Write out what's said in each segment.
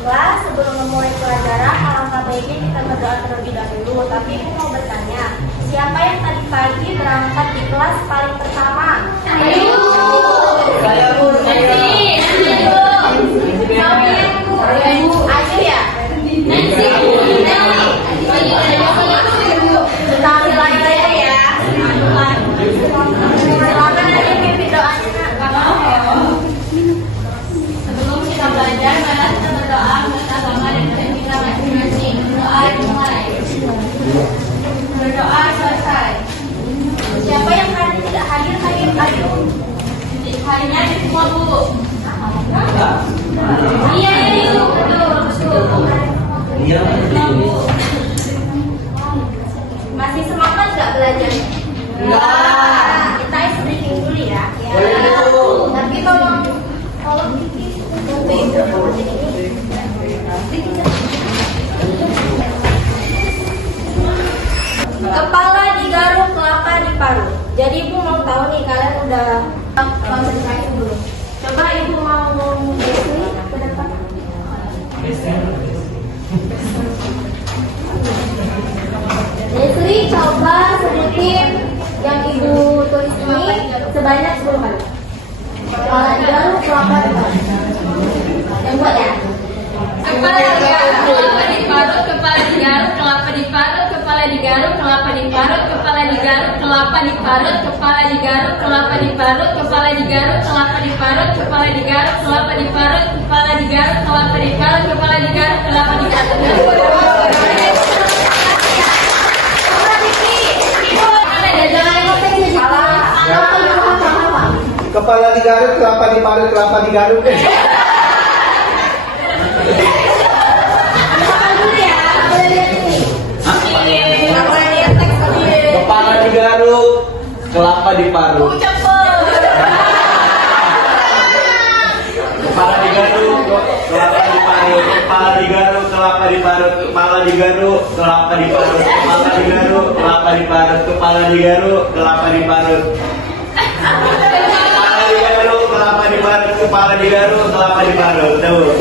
kelas, sebelum memulai pelajaran, alangkah baiknya kita berdoa terlebih dahulu. Tapi Ibu mau bertanya, siapa yang tadi pagi berangkat di kelas paling pertama? Ayo! Saya Bu, saya. Ayo ya? Sekali lagi ya. Silakan aja pimpin doanya, Nak. Sebelum kita belajar, mari kita berdoa menurut agama dan iman kita masing-masing. Doa dimulai. Berdoa selesai. Siapa yang hadir tidak hadir, ayo. Harinya di semua Bu. Iya, betul. Iya. Bu. Masih semangat nggak belajar? Enggak. Kita briefing dulu ya. Boleh, Bu. Tapi kalau Kiki untuk informasi ini. Kepala digaruk, kelapa diparut. Jadi Ibu mau tahu nih, kalian udah konsentrasi belum? Coba Ibu mau Desni ke depan. Desni coba sebutin yang Ibu tulis ini sebanyak 10 kali. Kepala digaruk, kelapa diparut. Yang buat ya? Kepala digaruk, kelapa diparut, kepala digaruk, kelapa diparut, kepala digaruk, kelapa diparut, kepala digaruk, kelapa diparut, kepala digaruk, kelapa diparut, kepala digaruk, kelapa diparut, kepala digaruk, kelapa diparut, kepala digaruk, kelapa diparut, kepala digaruk, kelapa diparut. Kepala digaruk, kelapa diparut, kelapa digaruk. Kepala digaruk, kelapa diparut. Kepala digaruk, kelapa diparut. Kepala digaruk, kelapa diparut. Kepala digaruk, kelapa diparut. Kepala digaruk, kelapa diparut. Kepala digaruk, kelapa diparut. Kepala digaruk, kelapa diparut. Kepala digaruk, kelapa diparut. Tuh.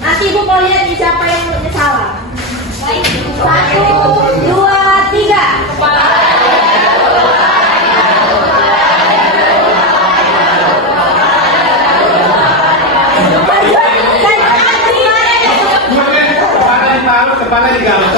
Nanti Ibu mau lihat siapa yang salah. 1, 2, 3. Kepala diparut, kepala digaruk.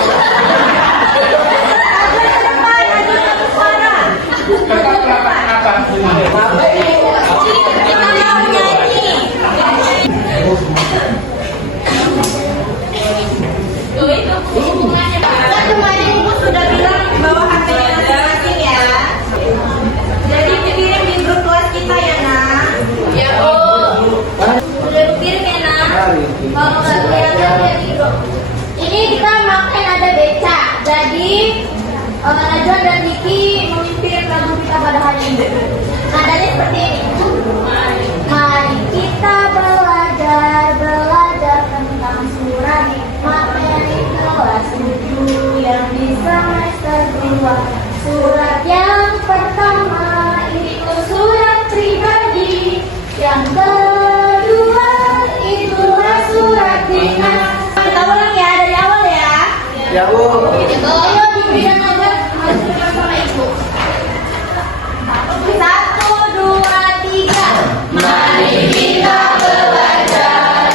Kemarin Ibu sudah bilang bahwa HP-nya masing-masing ya. Jadi dikirim di grup kelas kita ya, Nak. Ya Bu. Sudah dikirim ya, Nak. Kalau nggak kelihatan ya di grup. Ini kita makan ada beca. Jadi Najwa dan Niki memimpin lagu kita pada hari ini. Nadanya seperti ini. Mari kita belajar tentang surat materi kelas 7 yang di semester 2. Surat yang pertama itu surat pribadi, yang kedua itulah surat dinas. Kita ulang ya dari awal ya. Ya Bu. Ayo dibilang aja masuk sama Ibu. 1, 2, 3. Mari kita belajar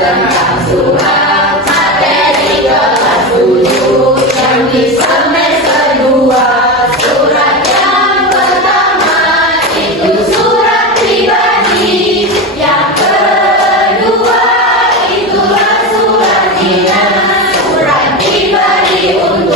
tentang surat materi kelas 7 yang di semester 2. Surat yang pertama itu surat pribadi, yang kedua itulah surat dinas. Surat pribadi untuk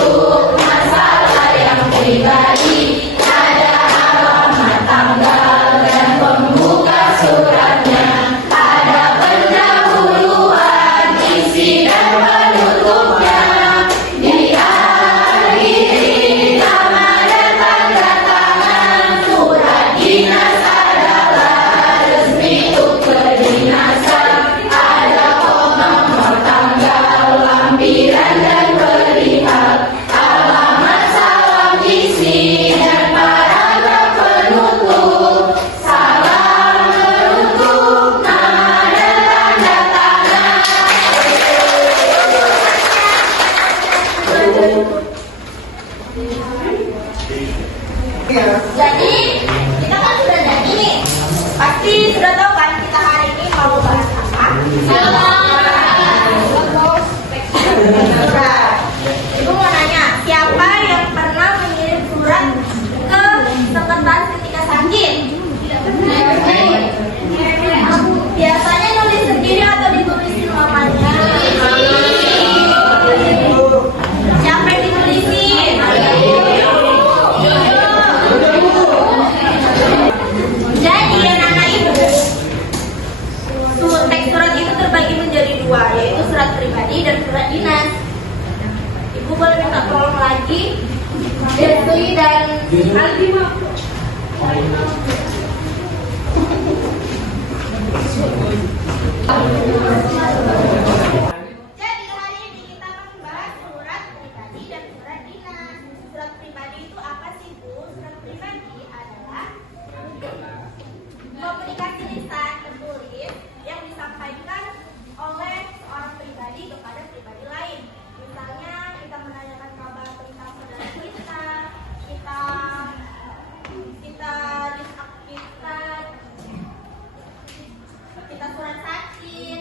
Jadi kita kan sudah jadi nih. Pasti sudah tahu kan kita hari ini mau bahas apa? Surat. Ibu mau nanya, siapa yang pernah mengirim surat ke sekretaris ketika sakit? Biasanya nulis sendiri atau ditulisin mamanya? Siapa yang ditulisin? Jadi anak-anak ibu, teks surat itu terbagi menjadi dua, yaitu surat pribadi dan surat dinas. Ibu boleh minta tolong lagi, Desri dan Aldi. Jadi hari ini kita akan membahas surat pribadi dan surat dinas. Surat pribadi itu apa sih, Bu? Surat pribadi adalah komunikasi lisan tertulis yang disampaikan oleh seorang pribadi kepada pribadi lain. Misalnya kita menanyakan kabar tentang saudara kita, kita surat sakit,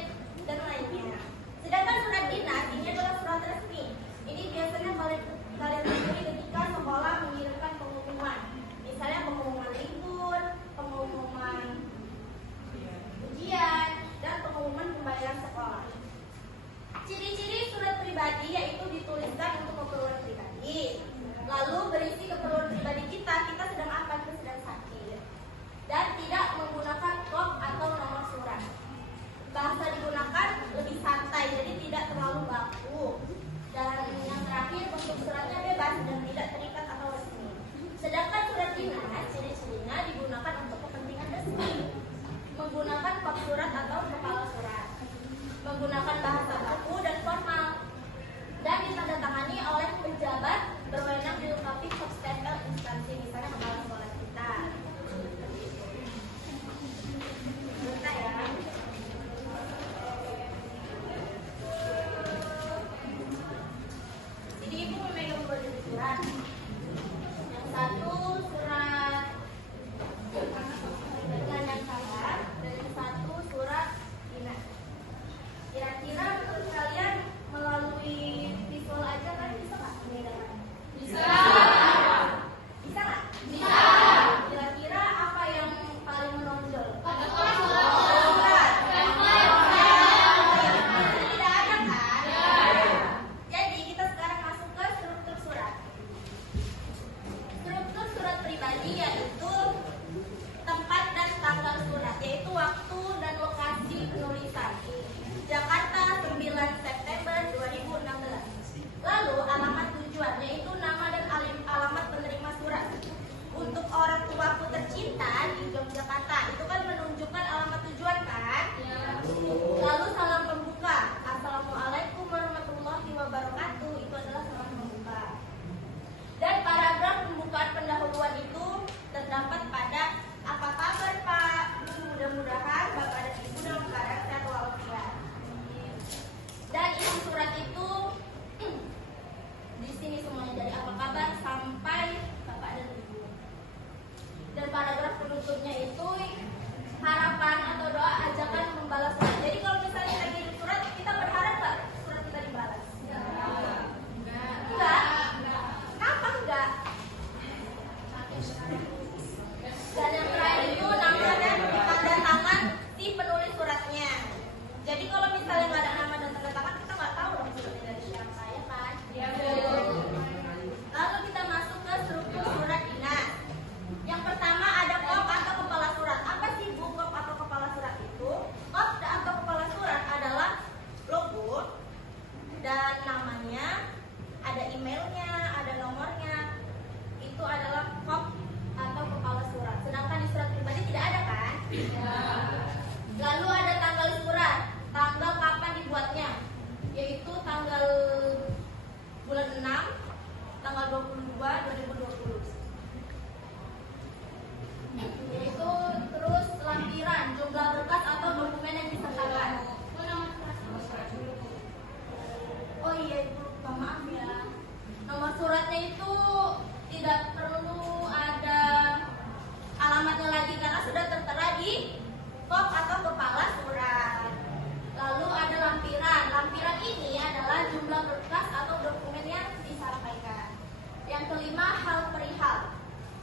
yang kelima, hal perihal.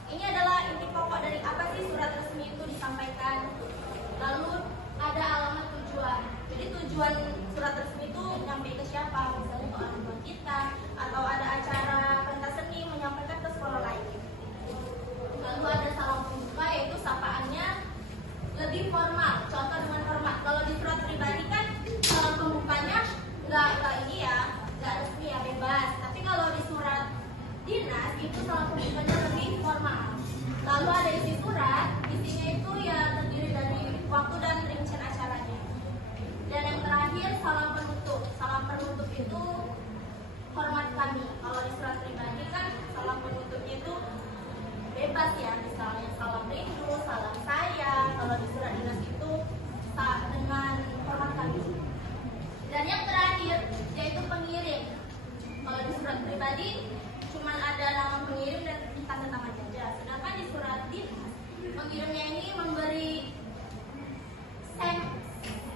Ini adalah inti pokok dari apa sih surat resmi itu disampaikan. Lalu ada alamat tujuan. Jadi tujuan surat resmi itu nyampe ke siapa? Misalnya ke orang tua kita, atau ada acara pentas seni menyampaikan ke sekolah lain. Lalu ada salam pembuka, yaitu sapaannya lebih formal. Contoh dengan format. Kalau di surat pribadi kan salam pembukanya nggak ini ya, nggak resmi ya, bebas. Tapi kalau di surat dinas itu salam pembukanya lebih formal. Lalu ada isi surat, isinya itu ya terdiri dari waktu dan rincian acaranya. Dan yang terakhir salam penutup. Salam penutup itu hormat kami. Kalau di surat pribadi kan salam penutupnya itu bebas ya, misalnya salam rindu, salam sayang. Kalau di surat dinas itu dengan hormat kami. Dan yang terakhir yaitu pengirim. Kalau di surat pribadi cuma ada nama pengirim dan tanda tangan saja. Sedangkan di surat dinas pengirimnya ini memberi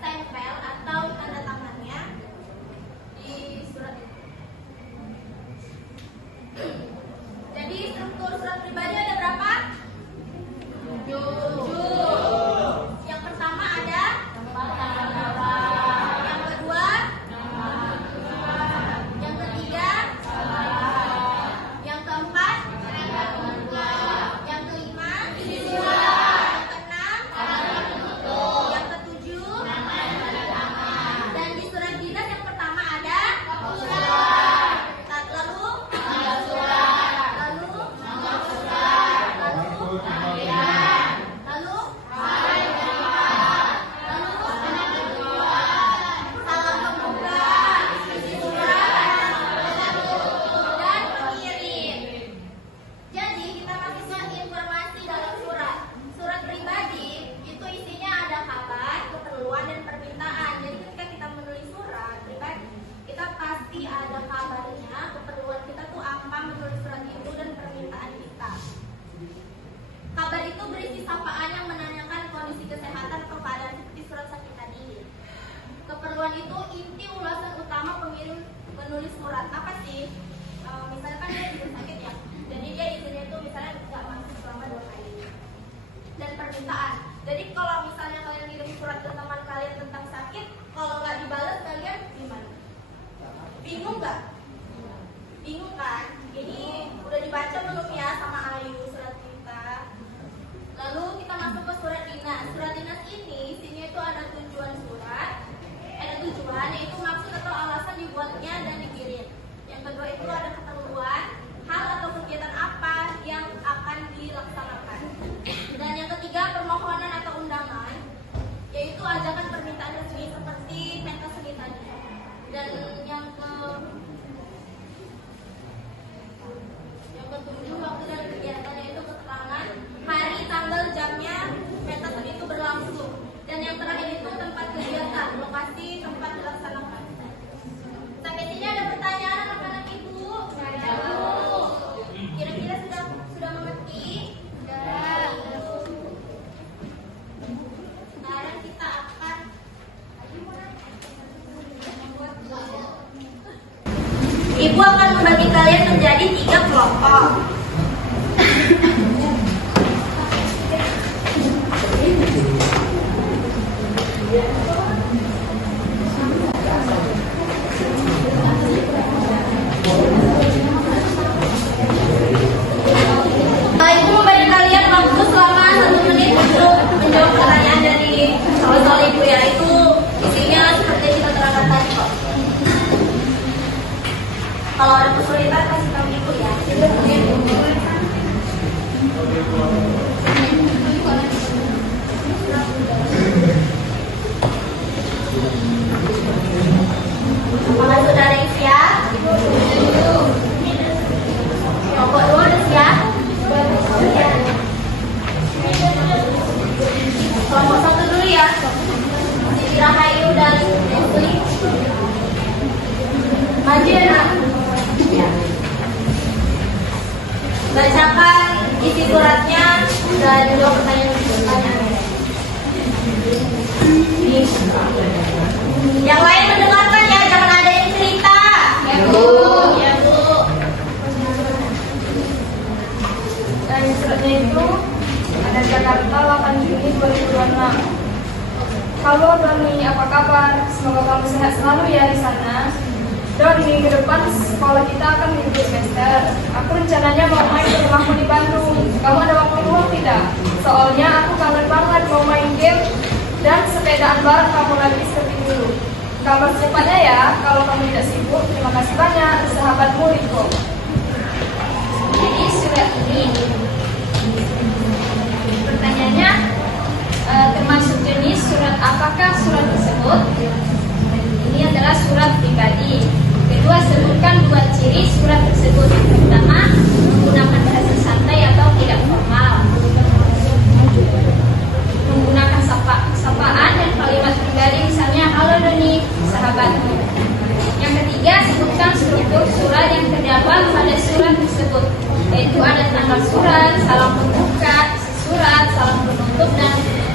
stempel atau tanda tangannya di surat itu. Jadi struktur surat pribadi ada berapa? 7. Yang pertama ada yang kedua, yang ketiga, yang keempat, yang kelima, yang keenam, yang ketujuh, dan di surat dinas yang pertama ada lalu salam pembuka, isi surat, dan pengirim. Jadi kita masukkan informasi dalam surat. Surat pribadi itu isinya ada kabar, keperluan, dan permintaan. Jadi ketika kita menulis surat pribadi, kita pasti ada kabarnya, keperluan kita tuh apa menulis surat itu, dan permintaan kita. Kabar itu berisi sapaan yang menanyakan kondisi kesehatan atau keadaan seperti surat sakit tadi. Keperluan itu inti ulasan utama pengirim menulis surat. Apa sih? Misalkan dia juga sakit ya, jadi dia isinya itu misalnya nggak masuk selama 2 hari. Dan permintaan. Jadi kalau misalnya kalian kirim surat ke teman kalian tentang sakit, kalau nggak dibalas kalian gimana? Bingung nggak? Bingung kan? Jadi udah dibaca belum ya sama Ayu surat kita? Lalu kita masuk ke surat dinas. Surat dinas ini isinya itu ada tujuan surat, ada tujuan yaitu maksud atau alasan dibuatnya dan dikirim. Yang kedua itu ada keperluan, hal atau kegiatan apa yang akan dilaksanakan. Dan yang ketiga permohonan atau undangan, yaitu ajakan permintaan resmi seperti pentas seni tadi. Dan yang ketujuh waktu dan kegiatan, yaitu keterangan hari, tanggal, jamnya pentas seni itu berlangsung. Dan yang terakhir itu tempat kegiatan, lokasi tempat dilaksanakan. Sampai sini ada pertanyaan anak-anak ibu? Ada. Kira-kira sudah mengerti? Sudah. Sekarang kita akan Ibu akan membagi kalian menjadi 3 kelompok. Ibu memberi kalian waktu selama 1 menit untuk menjawab pertanyaan dari soal ibu ya. Itu isinya seperti kita terangkan tadi kok. Kalau ada kesulitan kasih tahu ibu ya. Apakah sudah ada yang siap? Kelompok 2 udah siap? Kelompok 1 dulu ya. Siti Rahayu dan Leslie. Maju ya nak. Bacakan isi suratnya dan jawab pertanyaan-pertanyaannya. Yang lain mendengarkan ya, jangan ada yang cerita. Ya Bu. Ya Bu. yaitu ada Jakarta 8 Juni 2026. Halo Doni, apa kabar? Semoga kamu sehat selalu ya di sana. Doni, minggu depan sekolah kita akan libur semester. Aku rencananya mau main ke rumahmu di Bandung. Kamu ada waktu luang tidak? Soalnya aku kangen banget mau main game dan sepedaan bareng kamu lagi seperti dulu. Kabar secepatnya ya, kalau kamu tidak sibuk. Terima kasih banyak, sahabatmu Riko. Jadi surat ini pertanyaannya termasuk jenis surat apakah surat tersebut? Ini adalah surat pribadi. Kedua, sebutkan dua ciri surat tersebut. Yang pertama, menggunakan bahasa santai atau tidak formal, menggunakan sapaan dan kalimat pribadi, misalnya halo Doni, sahabatmu. Yang ketiga, sebutkan struktur surat yang terdapat pada surat tersebut, yaitu ada tanggal surat, salam pembuka surat, salam penutup, dan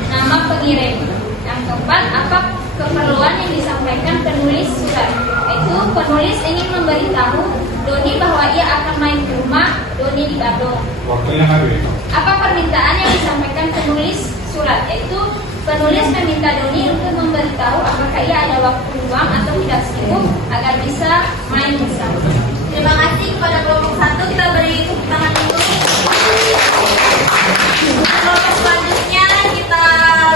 nama pengirim. Yang keempat, apa keperluan yang disampaikan penulis surat? Yaitu penulis ingin memberitahu Doni bahwa ia akan main ke rumah Doni di Bandung. Waktunya habis. Apa permintaan yang disampaikan penulis surat? Yaitu penulis meminta Doni untuk memberitahu apakah ia ada waktu luang atau tidak sibuk agar bisa main bersama. Terima kasih kepada kelompok 1, kita beri tepuk tangan dulu. Kelompok selanjutnya kita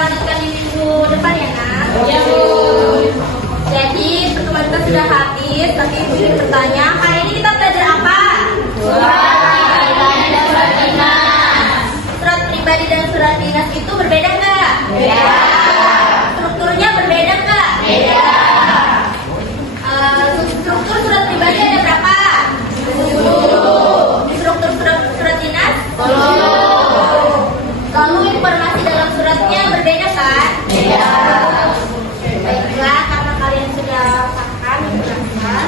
lanjutkan di minggu depan ya nak. Ya Bu. Jadi pertemuan kita sudah habis, tapi Ibu ingin bertanya, hari ini kita belajar apa? Surat pribadi dan surat dinas. Surat pribadi dan surat dinas itu berbeda nggak? Beda. Strukturnya berbeda nggak? Beda. Struktur surat pribadi ada berapa? 10. Di struktur surat dinas? 10. Lalu informasi dalam suratnya berbeda kan? Beda. Baiklah, karena kalian sudah paham menjelaskan.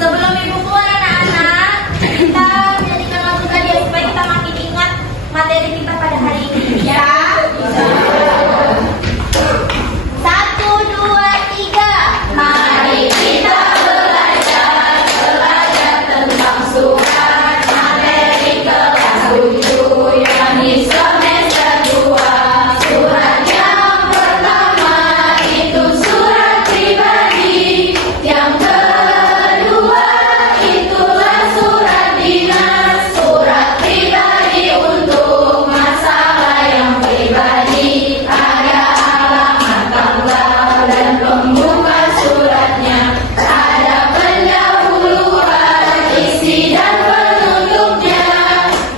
Sebelum ibu keluar anak-anak, kita menyanyikan lagu tadi supaya kita makin ingat materi kita pada hari ini. Ya? Bisa. 1, 2, 3. Mari kita belajar tentang surat materi kelas 7 yang di semester 2. Surat yang pertama itu surat pribadi, yang kedua itulah surat dinas. Surat pribadi untuk masalah yang pribadi, ada alamat tanggal dan pembuka suratnya, ada pendahuluan, isi dan penutupnya,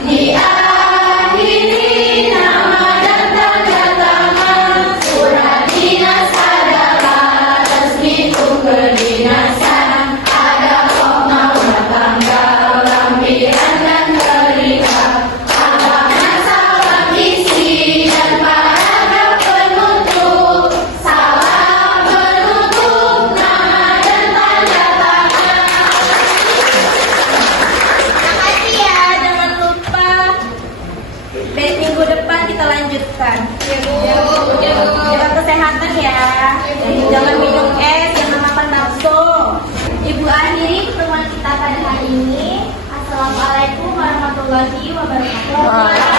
diakhiri nama dan tanda tangan. Surat dinas adalah resmi kedinasan, ada alamat tanggal, lampiran dan terikat, alamat salam isi dan paragraf penutup, salam penutup, nama dan tanda tangan. Makasih ya, jangan lupa minggu depan kita lanjutkan. Jaga kesehatan ya. Jangan minum es, jangan makan bakso. Ibu akhiri pertemuan kita pada hari ini. Assalamualaikum warahmatullahi wabarakatuh.